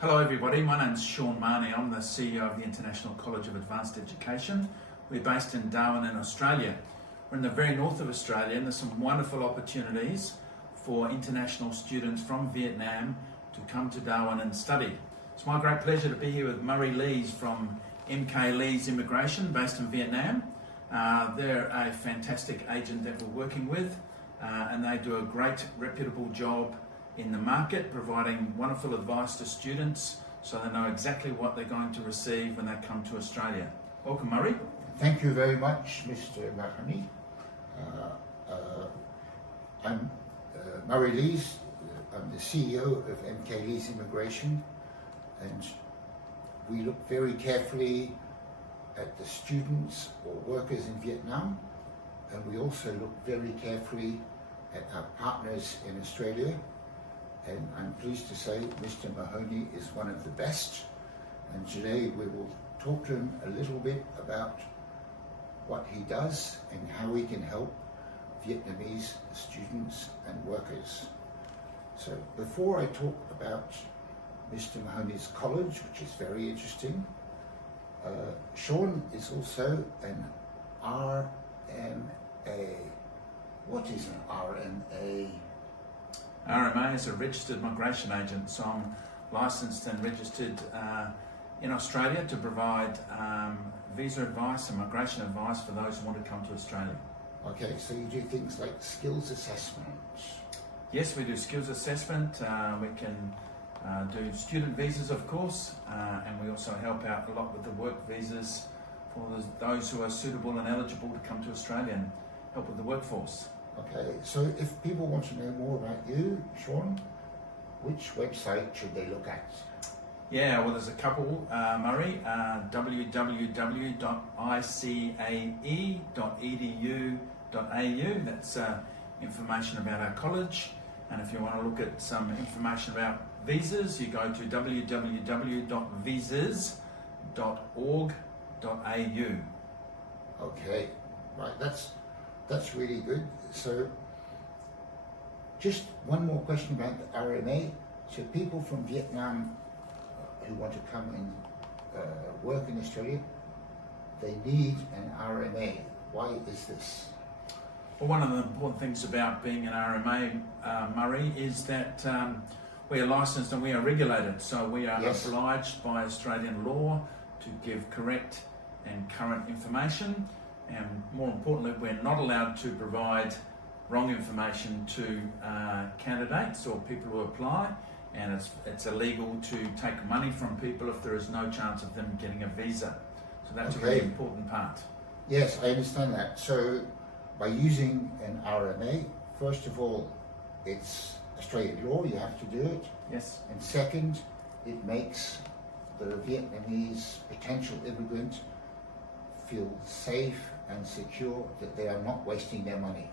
Hello everybody, my name's Sean Marnie. I'm the CEO of the International College of Advanced Education. We're based in Darwin in Australia. We're in the very north of Australia and there's some wonderful opportunities for international students from Vietnam to come to Darwin and study. It's my great pleasure to be here with Murray Lees from MK Lees Immigration based in Vietnam. They're a fantastic agent that we're working with and they do a great reputable job in the market, providing wonderful advice to students so they know exactly what they're going to receive when they come to Australia. Welcome, Murray. Thank you very much, Mr. Mahoney. I'm Murray Lees. I'm the CEO of MK Lees Immigration, and we look very carefully at the students or workers in Vietnam, and we also look very carefully at our partners in Australia. And I'm pleased to say Mr. Mahoney is one of the best, and today we will talk to him a little bit about what he does and how we can help Vietnamese students and workers. So before I talk about Mr. Mahoney's college, which is very interesting, Sean is also an RMA. What is an RMA? RMA is a registered migration agent, so I'm licensed and registered in Australia to provide visa advice and migration advice for those who want to come to Australia. Okay, so you do things like skills assessment. Yes, we do skills assessment. We can do student visas, of course, and we also help out a lot with the work visas for those who are suitable and eligible to come to Australia and help with the workforce. Okay, so if people want to know more about you, Sean, which website should they look at? Yeah, well, there's a couple, Murray, www.icae.edu.au. That's information about our college. And if you want to look at some information about visas, you go to www.visas.org.au. Okay, right, that's really good. So just one more question about the RMA. So people from Vietnam who want to come and work in Australia, they need an RMA. Why is this? Well, one of the important things about being an RMA, Murray, is that we are licensed and we are regulated. So we are obliged by Australian law to give correct and current information. And more importantly, we're not allowed to provide wrong information to candidates or people who apply, and it's illegal to take money from people if there is no chance of them getting a visa. So that's a really important part. Yes, I understand that. So by using an RMA, first of all, it's Australian law, you have to do it. Yes. And second, it makes the Vietnamese potential immigrant feel safe and secure that they are not wasting their money.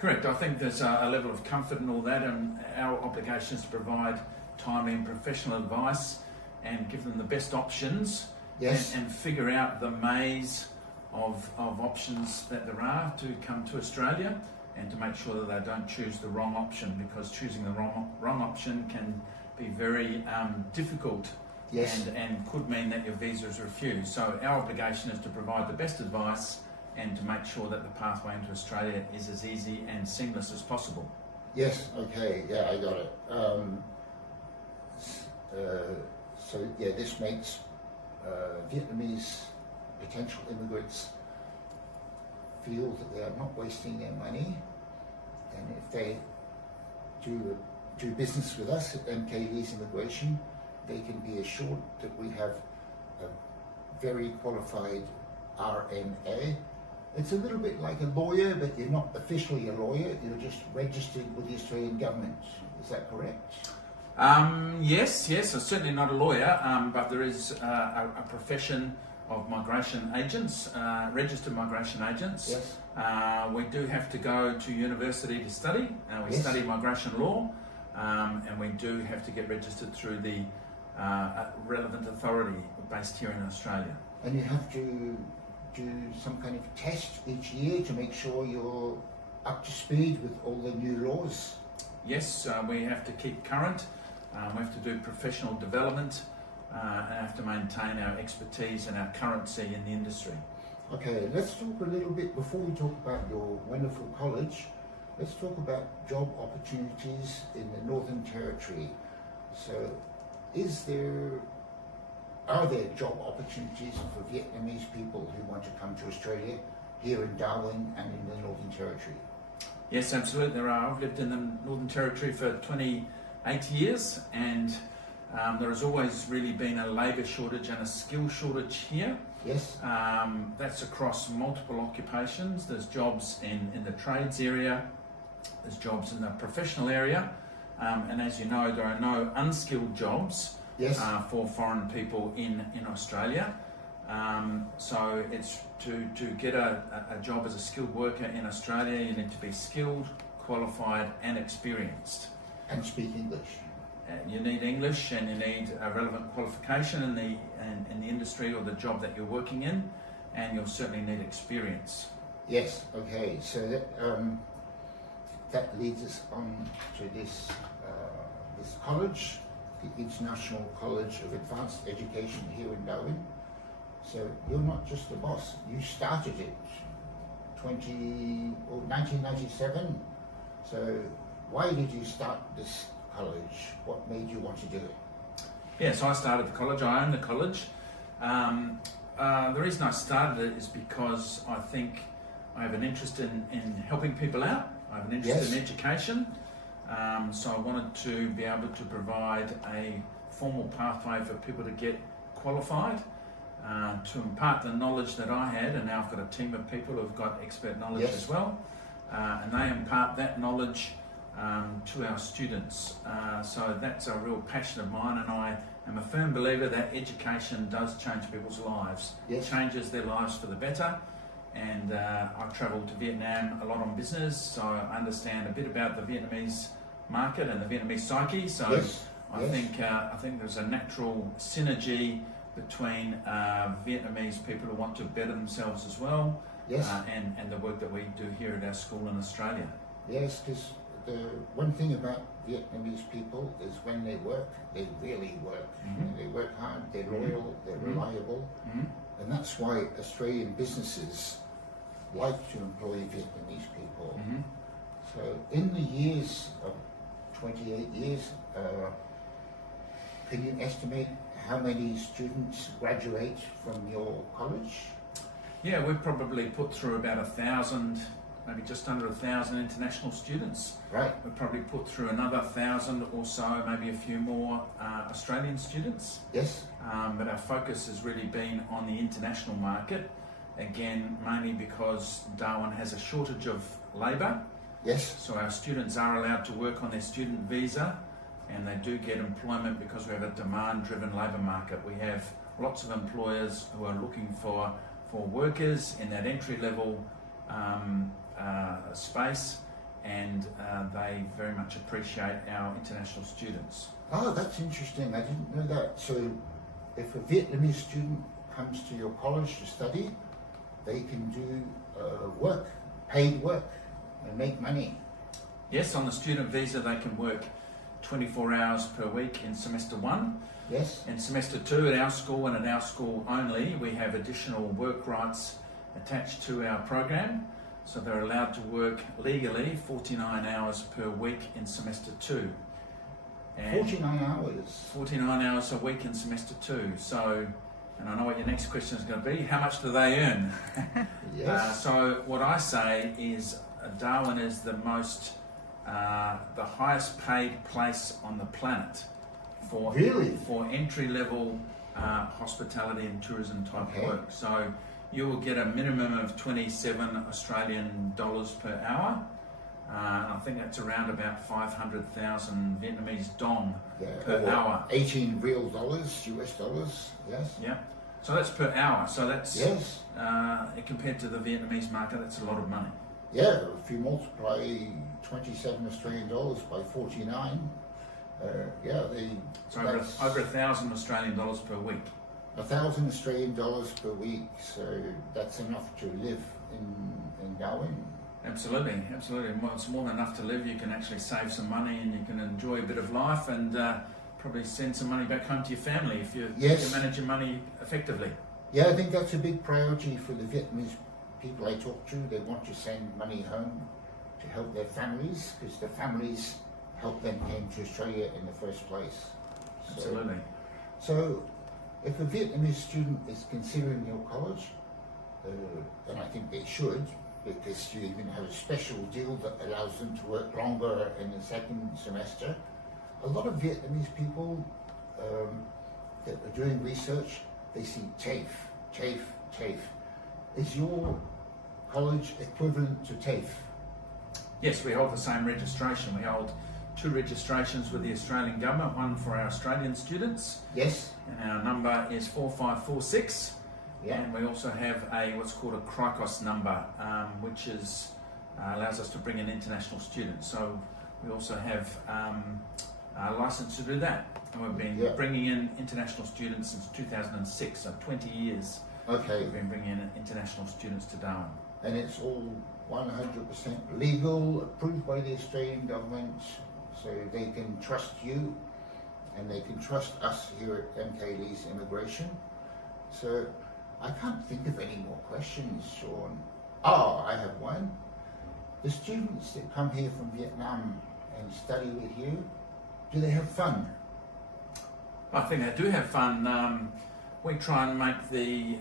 Correct. I think there's a level of comfort in all that, and our obligation is to provide timely and professional advice and give them the best options. Yes. And figure out the maze of options that there are to come to Australia, and to make sure that they don't choose the wrong option, because choosing the wrong option can be very difficult. Yes. And could mean that your visa is refused. So our obligation is to provide the best advice and to make sure that the pathway into Australia is as easy and seamless as possible. Yes, okay, yeah, I got it. So yeah, this makes Vietnamese potential immigrants feel that they are not wasting their money, and if they do business with us at MK Lees Immigration, they can be assured that we have a very qualified RMA. It's a little bit like a lawyer, but you're not officially a lawyer, you're just registered with the Australian government. Is that correct? Yes, I'm certainly not a lawyer, but there is a profession of migration agents, registered migration agents. Yes. We do have to go to university to study. We study migration law, and we do have to get registered through the relevant authority based here in Australia. And you have to do some kind of test each year to make sure you're up to speed with all the new laws? Yes, we have to keep current We have to do professional development and have to maintain our expertise and our currency in the industry. Okay, let's talk a little bit, before we talk about your wonderful college, let's talk about job opportunities in the Northern Territory. So, are there job opportunities for Vietnamese people who want to come to Australia, here in Darwin and in the Northern Territory? Yes, absolutely, there are. I've lived in the Northern Territory for 28 years, and there has always really been a labour shortage and a skill shortage here. Yes. That's across multiple occupations. There's jobs in the trades area, there's jobs in the professional area, and as you know, there are no unskilled jobs. Yes. For foreign people in Australia. So it's to get a job as a skilled worker in Australia, you need to be skilled, qualified and experienced. And speak English. You need English and you need a relevant qualification in the industry or the job that you're working in, and you'll certainly need experience. Yes, okay, so that leads us on to this college, the International College of Advanced Education here in Darwin. So you're not just the boss, you started it 1997. So why did you start this college? What made you want to do it? Yes, I started the college, I own the college. The reason I started it is because I think I have an interest in helping people out. I have an interest in education. So I wanted to be able to provide a formal pathway for people to get qualified, to impart the knowledge that I had, and now I've got a team of people who've got expert knowledge as well, and they impart that knowledge to our students. So that's a real passion of mine, and I am a firm believer that education does change people's lives. It changes their lives for the better. And I've travelled to Vietnam a lot on business, so I understand a bit about the Vietnamese market and the Vietnamese psyche. So I think there's a natural synergy between Vietnamese people who want to better themselves as well, and the work that we do here at our school in Australia. Yes, because the one thing about Vietnamese people is when they work, they really work. They work hard, they're loyal, they're reliable, and that's why Australian businesses like to employ Vietnamese people. So in the years of 28 years, can you estimate how many students graduate from your college? Yeah, we've probably put through about 1,000, maybe just under 1,000 international students. Right. We've probably put through another 1,000 or so, maybe a few more Australian students. Yes. But our focus has really been on the international market, again, mainly because Darwin has a shortage of labour. Yes. So our students are allowed to work on their student visa, and they do get employment because we have a demand-driven labour market. We have lots of employers who are looking for workers in that entry-level space, and they very much appreciate our international students. Oh, that's interesting. I didn't know that. So if a Vietnamese student comes to your college to study, they can do paid work, and make money. Yes, on the student visa they can work 24 hours per week in semester 1. Yes. In semester 2 at our school, and at our school only, we have additional work rights attached to our program. So they're allowed to work legally 49 hours per week in semester 2. And 49 hours? 49 hours a week in semester 2. So, and I know what your next question is going to be, how much do they earn? Yes. So what I say is Darwin is the highest paid place on the planet for entry-level hospitality and tourism type work. So you will get a minimum of 27 Australian dollars per hour. I think that's around about 500,000 Vietnamese dong per hour. 18 real dollars, US dollars, yes. Yeah. So that's per hour. So that's, compared to the Vietnamese market, that's a lot of money. Yeah, if you multiply 27 Australian dollars by 49, so over 1,000 Australian dollars per week. 1,000 Australian dollars per week, so that's enough to live in Darwin. Absolutely. Well, it's more than enough to live. You can actually save some money and you can enjoy a bit of life, and probably send some money back home to your family if you Yes. manage your money effectively. Yeah, I think that's a big priority for the Vietnamese people I talk to. They want to send money home to help their families, because the families helped them came to Australia in the first place. Absolutely. So if a Vietnamese student is considering your college, and I think they should, because you even have a special deal that allows them to work longer in the second semester. A lot of Vietnamese people that are doing research, they see TAFE. Is your college equivalent to TAFE? Yes, we hold the same registration. We hold 2 registrations with the Australian government, one for our Australian students, Yes. and our number is 4546. Yeah. And we also have what's called a Cricos number, which is allows us to bring in international students. So we also have a license to do that. And we've been bringing in international students since 2006, so 20 years. Okay. We've been bringing in international students to Darwin. And it's all 100% legal, approved by the Australian government, so they can trust you and they can trust us here at MK Lee's Immigration. So I can't think of any more questions, Sean. Oh, I have one. The students that come here from Vietnam and study with you, do they have fun? I think they do have fun. We try and make the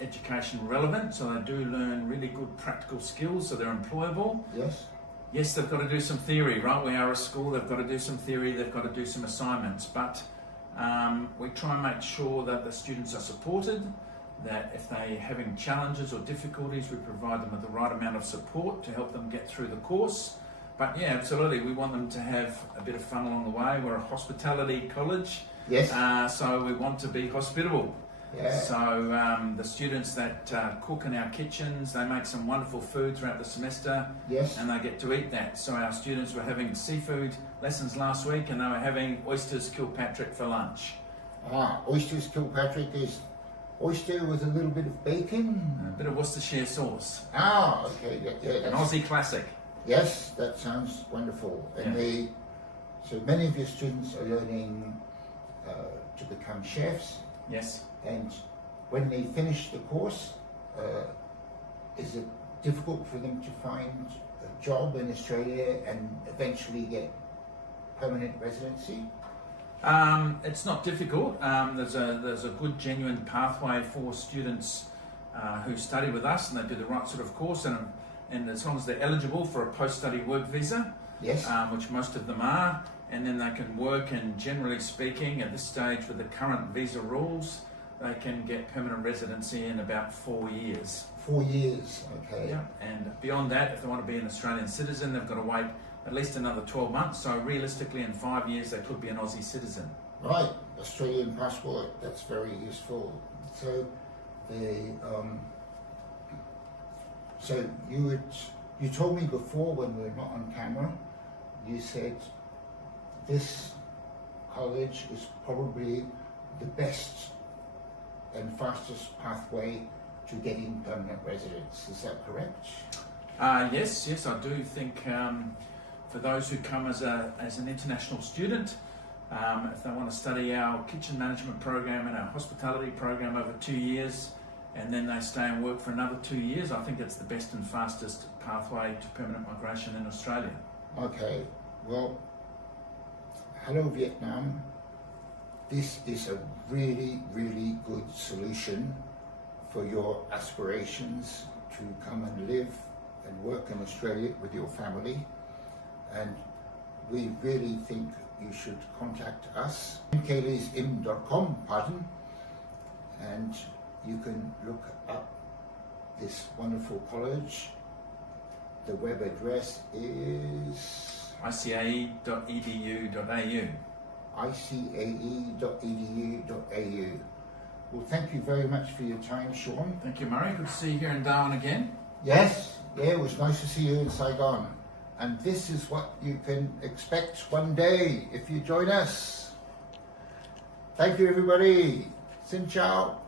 education relevant, so they do learn really good practical skills, so they're employable. Yes. Yes, they've got to do some theory, right? We are a school, they've got to do some theory, they've got to do some assignments, but we try and make sure that the students are supported, that if they're having challenges or difficulties, we provide them with the right amount of support to help them get through the course. But yeah, absolutely, we want them to have a bit of fun along the way. We're a hospitality college, Yes. so we want to be hospitable. Yeah. So the students that cook in our kitchens, they make some wonderful food throughout the semester, Yes. and they get to eat that. So our students were having seafood lessons last week, and they were having oysters Kilpatrick for lunch. Oysters Kilpatrick is oyster with a little bit of bacon. And a bit of Worcestershire sauce. Okay. Yeah, An Aussie classic. Yes, that sounds wonderful. And so many of your students are learning to become chefs. Yes. And when they finish the course, is it difficult for them to find a job in Australia and eventually get permanent residency? It's not difficult. There's a good, genuine pathway for students who study with us, and they do the right sort of course, and as long as they're eligible for a post-study work visa, Yes. which most of them are, and then they can work, and generally speaking, at this stage with the current visa rules, they can get permanent residency in about 4 years. 4 years, okay. Yeah. And beyond that, if they want to be an Australian citizen, they've got to wait at least another 12 months. So realistically, in 5 years, they could be an Aussie citizen. Right, Australian passport, that's very useful. So you told me before when we were not on camera, you said this college is probably the best and fastest pathway to getting permanent residence. Is that correct? Yes, I do think for those who come as an international student, if they want to study our kitchen management program and our hospitality program over 2 years, and then they stay and work for another 2 years, I think it's the best and fastest pathway to permanent migration in Australia. Okay, well, hello Vietnam. This is a really, really good solution for your aspirations to come and live and work in Australia with your family. And we really think you should contact us, mkleesim.com, and you can look up this wonderful college. The web address is icae.edu.au. icae.edu.au. Well, thank you very much for your time, Sean. Thank you, Murray. Good to see you here in Darwin again. Yes, it was nice to see you in Saigon. And this is what you can expect one day if you join us. Thank you, everybody. Xin chào.